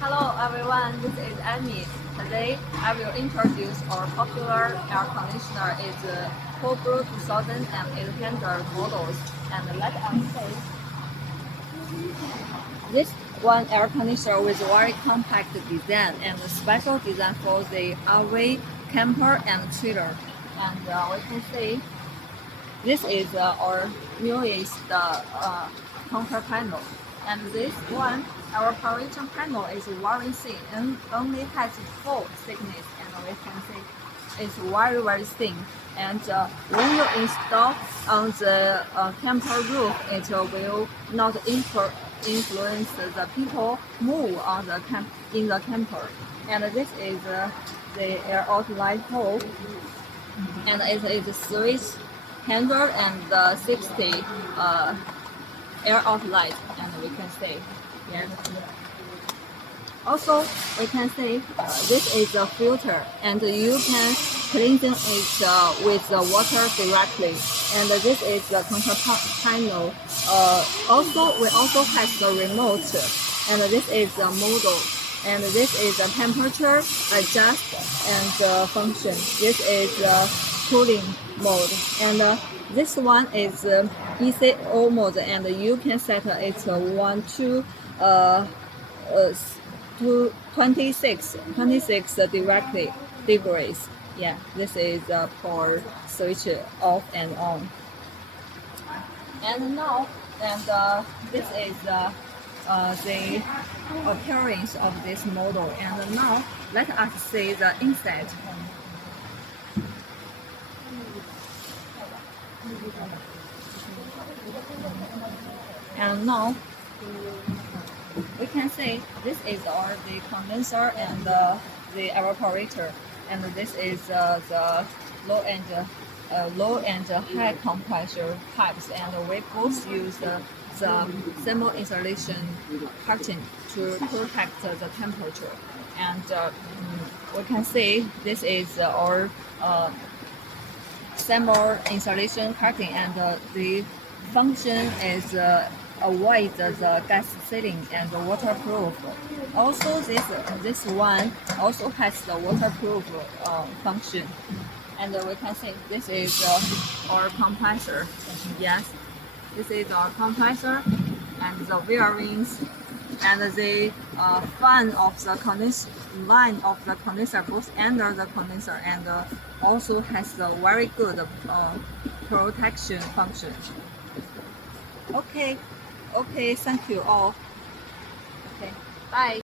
Hello everyone, this is Amy. Today I will introduce our popular air conditioner. It's 12V24V48V models, and let us say this one air conditioner with very compact design and special design for the RV, camper and trailer. And we can see this is our newest counter panel. And this one, our operation panel is very thin and only has 4 thickness, and we can see it's very thin. And when you install on the camper roof, it will not influence the people move on the in the camper. And this is the air outlet hole, and it is 360 air outlet, and we can see, yes. Also, we can see this is a filter, and you can cleanse it with the water directly. And this is the control panel. We also have the remote, and this is the model. And this is the temperature adjust and function. This is the cooling mode, and this one is ECO mode, and you can set it 26 directly degrees. Yeah, this is the power switch off and on. And now, this is the appearance of this model. And now let us see the inside. And now we can see this is the condenser and the evaporator, and this is the low and high compressor pipes, and we both use the thermal insulation curtain to protect the temperature. And we can see this is our thermal insulation curtain, and the function is avoid the gas sealing and waterproof. Also, this one also has the waterproof function. And we can see this is our compressor. Yes, this is our compressor, and the bearings, and the fan of the line of the condenser goes under the condenser, and also has a very good protection function. Okay, thank you all. Okay, bye.